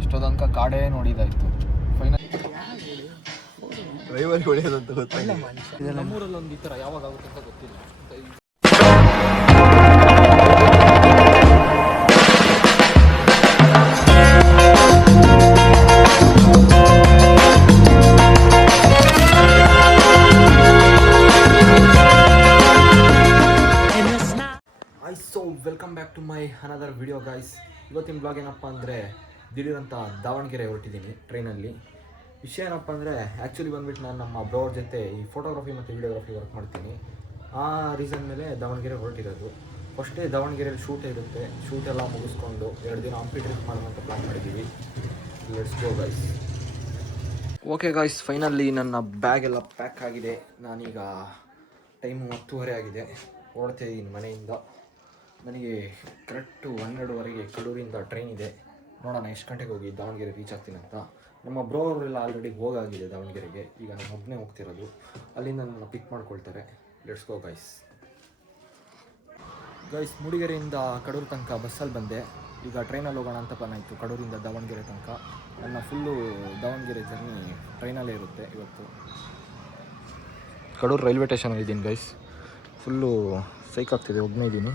ಇಷ್ಟೋ ತನಕ ಕಾಡೇ ನೋಡಿದಾಯ್ತು. Final driver ಹೊಡೆಯೋದಂತ ಗೊತ್ತಿಲ್ಲ. ನಮ್ಮೂರಲ್ಲಿ ಒಂದು ಈ ಥರ ಯಾವಾಗ ಆಗುತ್ತೆ ಅಂತ ಗೊತ್ತಿಲ್ಲ. So welcome back to my another video guys. ಇವತ್ತಿನ ಬ್ಲಾಗ್ ಏನಪ್ಪ ಅಂದರೆ ದಿಢೀರಂತ ದಾವಣಗೆರೆ ಹೊರಟಿದ್ದೀನಿ ಟ್ರೈನಲ್ಲಿ. ವಿಷಯ ಏನಪ್ಪ ಅಂದರೆ ಆ್ಯಕ್ಚುಲಿ ಬಂದುಬಿಟ್ಟು ನಾನು ನಮ್ಮ ಬ್ರೋವ್ರ ಜೊತೆ ಈ ಫೋಟೋಗ್ರಫಿ ಮತ್ತು ವಿಡಿಯೋಗ್ರಫಿ ವರ್ಕ್ ಮಾಡ್ತೀನಿ. ಆ ರೀಸನ್ ಮೇಲೆ ದಾವಣಗೆರೆ ಹೊರಟಿರೋದು. ಫಸ್ಟೇ ದಾವಣಗೆರೆಯಲ್ಲಿ ಶೂಟ್ ಇರುತ್ತೆ. ಶೂಟ್ ಎಲ್ಲ ಮುಗಿಸ್ಕೊಂಡು 2 ದಿನ ಹಂಪಿ ಟ್ರಿಪ್ ಮಾಡೋಣ ಪ್ಲಾನ್ ಮಾಡಿದ್ದೀವಿ. Let's go guys. Okay guys, finally ನನ್ನ ಬ್ಯಾಗ್ ಎಲ್ಲ ಪ್ಯಾಕ್ ಆಗಿದೆ. ನಾನೀಗ ಟೈಮು 10:30 ಆಗಿದೆ. ಹೊರಡ್ತಾ ಇದ್ದೀನಿ ಮನೆಯಿಂದ. ನನಗೆ ಕರೆಕ್ಟು 12:30ಗೆ ಕಡೂರಿಂದ ಟ್ರೈನ್ ಇದೆ. ನೋಡೋಣ ಎಷ್ಟು ಗಂಟೆಗೆ ಹೋಗಿ ದಾವಣಗೆರೆ ರೀಚ್ ಆಗ್ತೀನಿ ಅಂತ. ನಮ್ಮ ಬ್ರೋ ಅವರೆಲ್ಲ ಆಲ್ರೆಡಿ ಹೋಗಾಗಿದೆ ದಾವಣಗೆರೆಗೆ. ಈಗ ನಾನು ಒಬ್ಬನೇ ಹೋಗ್ತಿರೋದು. ಅಲ್ಲಿಂದ ನನ್ನ ಪಿಕ್ ಮಾಡ್ಕೊಳ್ತಾರೆ. Let's go guys. ಮೂಡಿಗೆರೆಯಿಂದ ಕಡೂರು ತನಕ ಬಸ್ಸಲ್ಲಿ ಬಂದೆ. ಈಗ ಟ್ರೈನಲ್ಲಿ ಹೋಗೋಣ ಅಂತ ಪ್ಲಾನ್ ಆಯಿತು. ಕಡೂರಿಂದ ದಾವಣಗೆರೆ ತನಕ ನನ್ನ ಫುಲ್ಲು ದಾವಣಗೆರೆ ಜರ್ನಿ ಟ್ರೈನಲ್ಲೇ ಇರುತ್ತೆ ಇವತ್ತು. ಕಡೂರು ರೈಲ್ವೆ ಸ್ಟೇಷನಲ್ಲಿ ಇದ್ದೀನಿ ಗೈಸ್. ಫುಲ್ಲು ಸೈಕ್ ಆಗ್ತಿದೆ, ಒಬ್ಬನೇ ಇದ್ದೀನಿ.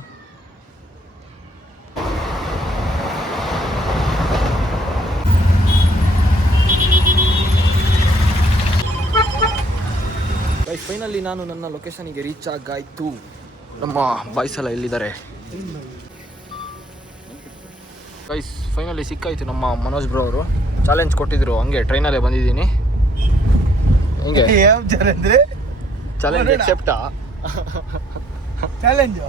ಗೈಸ್ ಫೈನಲಿ ನಾನು ನನ್ನ ಲೊಕೇಶನಿಗೆ ರೀಚ್ ಆಗಾಯಿತು. ನಮ್ಮ ಬಾಯ್ಸ್ ಎಲ್ಲ ಎಲ್ಲಿದ್ದಾರೆ ಗೈಸ್? ಫೈನಲಿ ಸಿಕ್ಕಾಯಿತು. ನಮ್ಮ ಮನೋಜ್ ಬ್ರೋ ಅವರು ಚಾಲೆಂಜ್ ಕೊಟ್ಟಿದ್ರು, ಹಂಗೆ ಟ್ರೈನಲ್ಲೇ ಬಂದಿದ್ದೀನಿ. ಹಿಂಗೆ ಚಾಲೆಂಜ್ ಎಕ್ಸೆಪ್ಟಾ? ಚಾಲೆಂಜು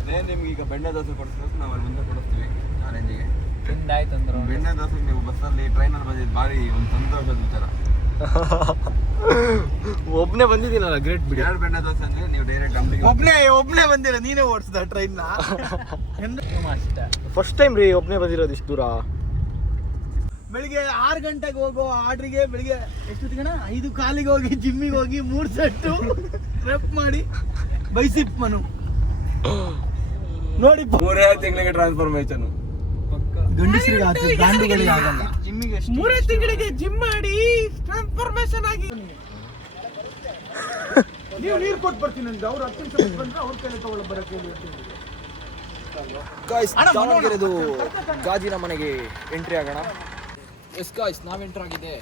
ಅದೇ ನಿಮ್ಗೆ ಈಗ ಬೆಣ್ಣೆ ದೋಸೆ ಕೊಡಿಸ್ಬೇಕು, ನಾವು ಅಲ್ಲಿ ಮುಂದೆ ಕೊಡಿಸ್ತೀವಿ ಚಾಲೆಂಜಿಗೆ. ತಿಂದಾಯ್ತಂದ್ರು ಬೆಣ್ಣೆ ದೋಸೆ ನೀವು ಬಸ್ಸಲ್ಲಿ ಟ್ರೈನಲ್ಲಿ ಬಂದಿದ್ದು ಭಾರಿ ಒಂದು ಸಂತೋಷದ ವಿಚಾರ. ಒಬ್ಬನೇ ಬಂದಿದ್ದೀನಲ್ಲ, ಗ್ರೇಟ್ ಬಿಡಿ. 2 ಬೆಣ್ಣೆ ದೋಸೆ ಅಂದರೆ ನೀವು ಡೈರೆಕ್ಟ್ ಅಂಗಡಿಗೆ ಒಬ್ನೇ ಬಂದಿರ. ನೀನೇ ಓಡಿಸ್ದ ಟ್ರೈನ್ನ? ಫಸ್ಟ್ ಟೈಮ್ ರೀ ಒಬ್ಬನೇ ಬಂದಿರೋದು ಇಷ್ಟು ದೂರ. ಬೆಳಿಗ್ಗೆ 6 ಗಂಟೆಗೆ ಹೋಗೋ ಆರ್ಡ್ರಿಗೆ ಬೆಳಿಗ್ಗೆ ಎಷ್ಟೊತ್ತಿಗೆ 5 ಕಾಲಿಗೆ ಹೋಗಿ ಜಿಮ್ಮಿಗೆ ಹೋಗಿ 3 ಸೆಟ್ಟು ರೆಪ್ ಮಾಡಿ ಬೈಸಿಪ್ ಮನು ನೋಡಿ. 3 ತಿಂಗಳಿಗೆ ಟ್ರಾನ್ಸ್ಫಾರ್ಮೇಷನ್ ಗಂಡಸರಿಗೆ ಆಗ್ತದೆ, ಗಾಂಡುಗಳಿಗೆ ಆಗಲ್ಲ. ಜಿಮ್ಮಿಗೆ 3 ತಿಂಗಳಿಗೆ ಜಿಮ್ ಮಾಡಿ ಟ್ರಾನ್ಸ್ಫಾರ್ಮೇಷನ್ ಆಗಿ ನೀವು ನೀರು ಕೊಟ್ಟು ಬರ್ತೀನಿ ಅಂತ ಅವ್ರು 10 ನಿಮಿಷ ಬಂದ್ರೆ ಅವ್ರ ಕೈಲಿ ತಗೊಳ್ಳ ಬರಕ್ಕೆ ಹೇಳ್ತೀನಿ. ಗಾಯ್ಸ್ ದಾವಣಗೆರೆದು ಗಾಜಿನ ಮನೆಗೆ ಎಂಟ್ರಿ ಆಗೋಣ. ಎಸ್ ಗಾಯ್ಸ್, ನಾವು ಎಂಟರ್ ಆಗಿದೆ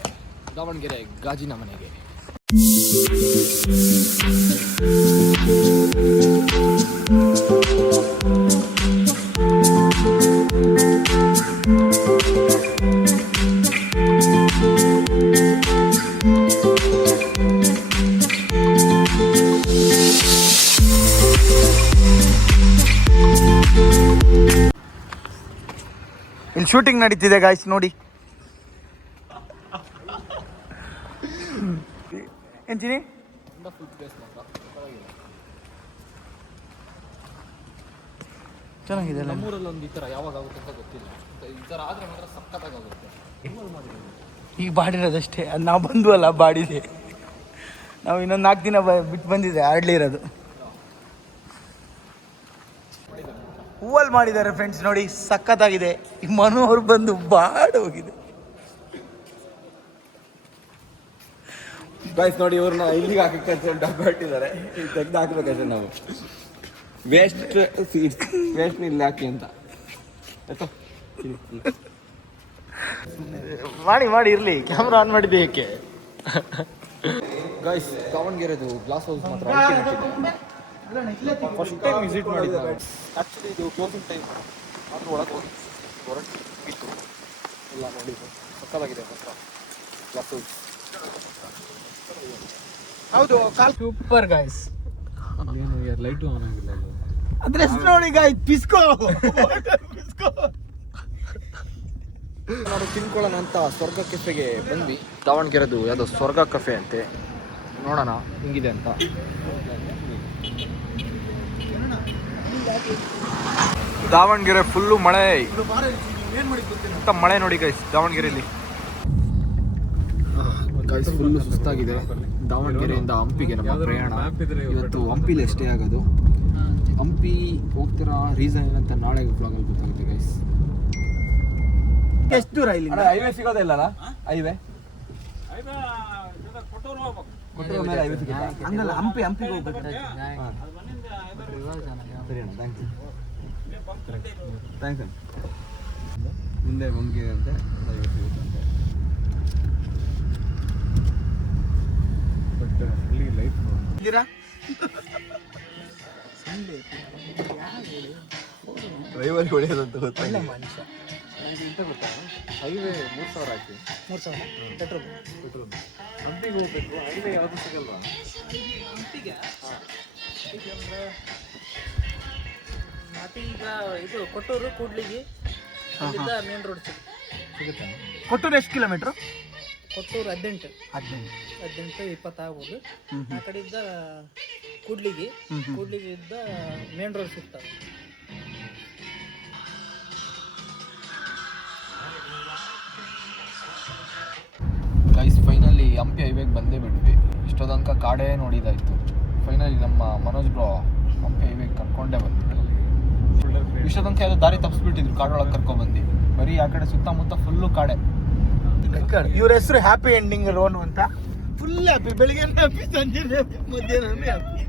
ದಾವಣಗೆರೆ ಗಾಜಿನ ಮನೆಗೆ. ಇಲ್ಲಿ ಶೂಟಿಂಗ್ ನಡೀತಿದೆ ಗಾಯ್ಸ್ ನೋಡಿ. ಎಂತೀನಿ ಚೆನ್ನಾಗಿದೆ. ನಮ್ಮೂರಲ್ಲಿ ಒಂದು ಈ ಥರ ಯಾವಾಗ ಆಗುತ್ತೆ ಅಂತ ಗೊತ್ತಿಲ್ಲ. ಈ ಥರ ಆದರೆ ಮಾತ್ರ ಸಕ್ಕತ್ತಾಗುತ್ತೆ. ಈಗ ಬಾಡಿರೋದಷ್ಟೇ, ಅದು ನಾವು ಬಂದ್ವಲ್ಲ ಬಾಡಿದೆ. ನಾವು ಇನ್ನೊಂದು 4 ದಿನ ಬಿಟ್ಟು ಬಂದಿದೆ ಆಡ್ಲಿ ಇರೋದು. ಹೂವಲ್ಲಿ ಮಾಡಿದ್ದಾರೆ ಫ್ರೆಂಡ್ಸ್ ನೋಡಿ, ಸಖತ್ತಾಗಿದೆ. ಈ ಮನು ಅವ್ರು ಬಂದು ಬಾಡ್ ಹೋಗಿದೆ. ಗಾಯ್ಸ್ ನೋಡಿ, ಇವ್ರನ್ನ ಇಲ್ಲಿಗೆ ಹಾಕಕ್ಕೆ ಡಬ್ಬ ಇಟ್ಟಿದ್ದಾರೆ. ಈಗ ತೆಗ್ದು ಹಾಕ್ಬೇಕಂದ್ರೆ ನಾವು ವೇಸ್ಟ್ ಇಲ್ಲಿ ಹಾಕಿ ಅಂತ ಮಾಡಿ ಇರಲಿ. ಕ್ಯಾಮ್ರಾ ಆನ್ ಮಾಡಿದ್ದೆ ಏಕೆ? ಗಾಯ್ಸ್ ದಾವಣಗೆರೆದು ಗ್ಲಾಸ್ ಹೌಸ್ ಮಾತ್ರ ಫಸ್ಟ್ ಟೈಮ್ ವಿಸಿಟ್ ಮಾಡಿದ್ದೆ. ಆ್ಯಕ್ಚುಲಿ ಇದು ಕ್ಲೋಸಿಂಗ್ ಟೈಮ್ ಆದರೂ ಒಳಗೆ ಹೋಗಿ ಹೊರಟಿತ್ತು ಎಲ್ಲ ನೋಡಿದ್ದು. ಸಕ್ಕತ್ತಾಗಿದೆ ಮಾತ್ರ ಗ್ಲಾಸ್ ಹೌಸ್. ಹೌದು, ಸೂಪರ್ ಗಾಯ್ಸ್. ಏನು ಲೈಟು ಆನ್ ಆಗಿಲ್ಲ ಅದ್ರ ಹೆಸರು ನೋಡಿ ಗಾಯ್ಸ್, ಪಿಸ್ಕೋ. ನಾನು ತಿನ್ಕೊಳ್ಳೋಣ ಅಂತ ಸ್ವರ್ಗ ಕೆಫೆಗೆ ಬಂದ್ವಿ. ದಾವಣಗೆರೆದು ಯಾವುದೋ ಸ್ವರ್ಗ ಕೆಫೆ ಅಂತೆ. ನೋಡೋಣ ಹಿಂಗಿದೆ ಅಂತ. ದಾವಣಗೆರೆ ಫುಲ್ಲು ಮಳೆ ಅಂತ ಮಳೆ ನೋಡಿ ಗೈಸ್ ದಾವಣಗೆರೆಯಲ್ಲಿ. ಗೈಸ್ ಫುಲ್ಲು ಸುಸ್ತಾಗಿದೆ. ದಾವಣಗೆರೆಯಿಂದ ಹಂಪಿಗೆ ನಮ್ಮ ಪ್ರಯಾಣ. ಇವತ್ತು ಹಂಪಿಲೇ ಸ್ಟೇ ಆಗೋದು. ಹಂಪಿ ಹೋಗ್ತಿರೋ ರೀಸನ್ ಏನಂತ ನಾಳೆ ಬ್ಲಾಗಲ್ಲಿ ಗೊತ್ತಾಗುತ್ತೆ ಗೈಸ್. ಎಷ್ಟು ದೂರ ಇಲ್ಲಿ? ಹೈವೇ ಸಿಗೋದೇ ಇಲ್ಲಲ್ಲ, ಹೈವೇ ಕೊಟ್ಟೂರು ಮೇಲೆ ಹೈವೇ ಸಿಗುತ್ತೆ. ಹಂಗಲ್ಲ, ಹಂಪಿಗೆ ಹೋಗ್ಬೇಕು. ಸರಿ ಅಣ್ಣ, ಥ್ಯಾಂಕ್ಸ್ ಅಣ್ಣ. ಮುಂದೆ ಮಂಗೆ ಅಂತೆ ಹೈವೇ ಸಿಗುತ್ತೆ ಬಟ್ ಇಲ್ಲಿ ಲೈಫ್ ಇದ್ದೀರಾ? ಡ್ರೈವರ್ ಹೊಡೆಯೋದಂತ ಗೊತ್ತಿಲ್ಲ. ಮನುಷ್ಯ ನನಗೆ ಇಂತ ಗೊತ್ತಾ, ಹೈವೇ 3000 ಹಾಕಿ 3000 ಪೆಟ್ರೋಲ್. ಹಂಪಿಗೆ ಹೋಗ್ಬೇಕು, ಹೈವೇ ಯಾವುದು ಸಿಗಲ್ವಾ? ಹಂಪಿಗೆ ಈಗ ಇದು ಕೊಟ್ಟೂರು ಕೂಡ್ಲಿಗಿ ಅಲ್ಲಿಂದ ಮೇನ್ ರೋಡ್ ಸಿಗುತ್ತಾ? ಕೊಟ್ಟೂರು ಎಷ್ಟು ಕಿಲೋಮೀಟ್ರು? ಕೊಟ್ಟೂರು 18 18. 20 ಆಗ್ಬೋದು. ಆ ಕಡೆಯಿಂದ ಕೂಡ್ಲಿಗಿದ್ದ ಮೇನ್ ರೋಡ್ ಸಿಗ್ತಾವೆ. ಗೈಸ್ ಫೈನಲಿ ಹಂಪಿ ಹೈವೇಗೆ ಬಂದೇ ಬಿಟ್ವಿ. ಇಷ್ಟೋ ತನಕ ಕಾಡೇ ನೋಡಿದಾಯ್ತು. ಫೈನಲಿ ನಮ್ಮ ಮನೋಜ್ ಬ್ರೋ ಹಂಪಿ ಹೈವೇಗೆ ಕರ್ಕೊಂಡೇ ಬಂದ್ಬಿಟ್ಟು. ಇಷ್ಟೋ ತನಕ ಯಾವುದೋ ದಾರಿ ತಪ್ಪಿಸ್ಬಿಟ್ಟಿದ್ರು, ಕಾಡೊಳಗೆ ಕರ್ಕೊಂಡ್ಬಂದು. ಬರೀ ಆ ಕಡೆ ಸುತ್ತಮುತ್ತ ಫುಲ್ಲು ಕಾಡೆ. ಇವ್ರ ಹೆಸರು ಹ್ಯಾಪಿ ಎಂಡಿಂಗ್ ರೋನು ಅಂತ. ಫುಲ್ ಹ್ಯಾಪಿ, ಬೆಳಿಗ್ಗೆ ಹ್ಯಾಪಿ, ಸಂಜೆ ಹ್ಯಾಪಿ, ಮಧ್ಯಾಹ್ನ ಹ್ಯಾಪಿ.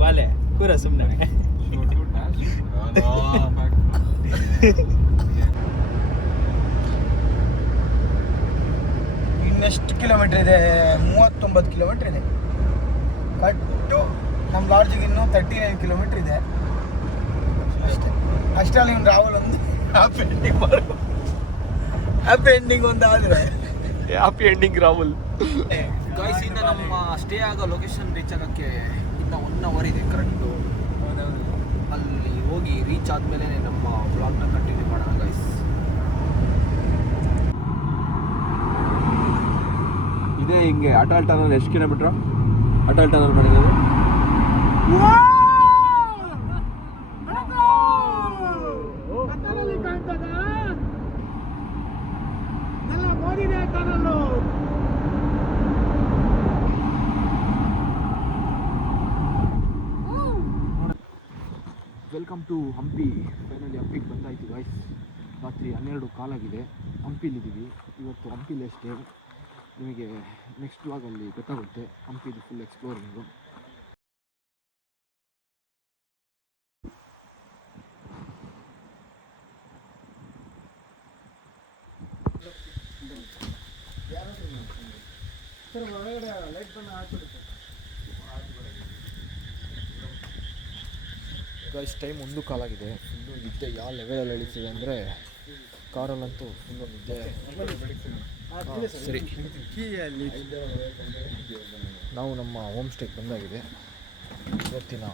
ಬಾಲೆ ಕೂರ ಸುಮ್ಮನೆ. ಇನ್ನೆಷ್ಟು ಕಿಲೋಮೀಟರ್ ಇದೆ? 39 ಕಿಲೋಮೀಟರ್ ಇದೆ. ಕಟ್ಟು ನಮ್ಮ ಲಾಡ್ಜಿಗೆ ಇನ್ನೂ 39 ಕಿಲೋಮೀಟರ್ ಇದೆ ಅಷ್ಟರಲ್ಲಿ. ಇವ್ನು ರಾಹುಲ್ ಒಂದು ಹ್ಯಾಪಿ ಎಂಡಿಂಗ್ ಮಾಡ್ಕೊ. ಹ್ಯಾಪಿ ಎಂಡಿಂಗ್ ಒಂದು ಆದರೆ ಹ್ಯಾಪಿ ಎಂಡಿಂಗ್ ರಾಹುಲ್. ಗೈಸ್ ಇನ್ನು ನಮ್ಮ ಸ್ಟೇ ಆಗೋ ಲೊಕೇಶನ್ ರೀಚ್ ಆಗೋಕ್ಕೆ ಇನ್ನು 1 ಅವರ್ ಇದೆ ಕರೆಕ್ಟು. ಅಲ್ಲಿ ಹೋಗಿ ರೀಚ್ ಆದಮೇಲೆ ನಮ್ಮ ವ್ಲಾಗ್ನ ಕಂಟಿನ್ಯೂ ಮಾಡೋಣ ಗೈಸ್. ಇದೇ ಹಿಂಗೆ ಅಟಲ್ ಟನಲ್ ಎಷ್ಟು ಕಿಲೋಮೀಟ್ರು? ಅಟಲ್ ಟನಲ್ ಮಾಡಿರೋದು ವೆಲ್ಕಮ್ ಟು ಹಂಪಿ. ಫೈನಲಿ ಹಂಪಿಗೆ ಬಂದಾಯಿತು ಗೈಸ್. ರಾತ್ರಿ 12 ಕಾಲಾಗಿದೆ. ಹಂಪಿಲಿದ್ದೀವಿ ಇವತ್ತು. ಹಂಪಿಲಿ ಸ್ಟೇ. ನಿಮಗೆ ನೆಕ್ಸ್ಟ್ ವ್ಲಾಗಲ್ಲಿ ಗೊತ್ತಾಗುತ್ತೆ ಹಂಪಿದು ಫುಲ್ ಎಕ್ಸ್ಪ್ಲೋರಿಂಗು. ಗೈಸ್ ಟೈಮ್ 1 ಕಾಲಾಗಿದೆ. ಫುಲ್ಲು ನಿದ್ದೆ ಯಾವ ಲೆವೆಲಲ್ಲಿ ಎಳಿತಿದೆ ಅಂದರೆ ಕಾರಲ್ಲಂತೂ ಫುಲ್ಲು ನಿದ್ದೆ. ಸರಿ, ನಾವು ನಮ್ಮ ಹೋಮ್ ಸ್ಟೇಗೆ ಬಂದಾಗಿದೆ. ಇವತ್ತಿನ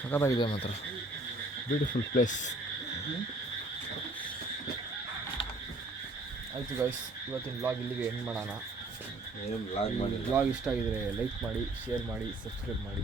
ಸಖತ್ತಾಗಿದೆ ಮಾತ್ರ, ಬ್ಯೂಟಿಫುಲ್ ಪ್ಲೇಸ್. ಆಯಿತು ಗೈಸ್, ಇವತ್ತಿನ ವ್ಲಾಗ್ ಇಲ್ಲಿಗೆ ಎಂಡ್ ಮಾಡೋಣ. ವ್ಲಾಗ್ ಇಷ್ಟ ಆಗಿದರೆ ಲೈಕ್ ಮಾಡಿ, ಶೇರ್ ಮಾಡಿ, ಸಬ್ಸ್ಕ್ರೈಬ್ ಮಾಡಿ.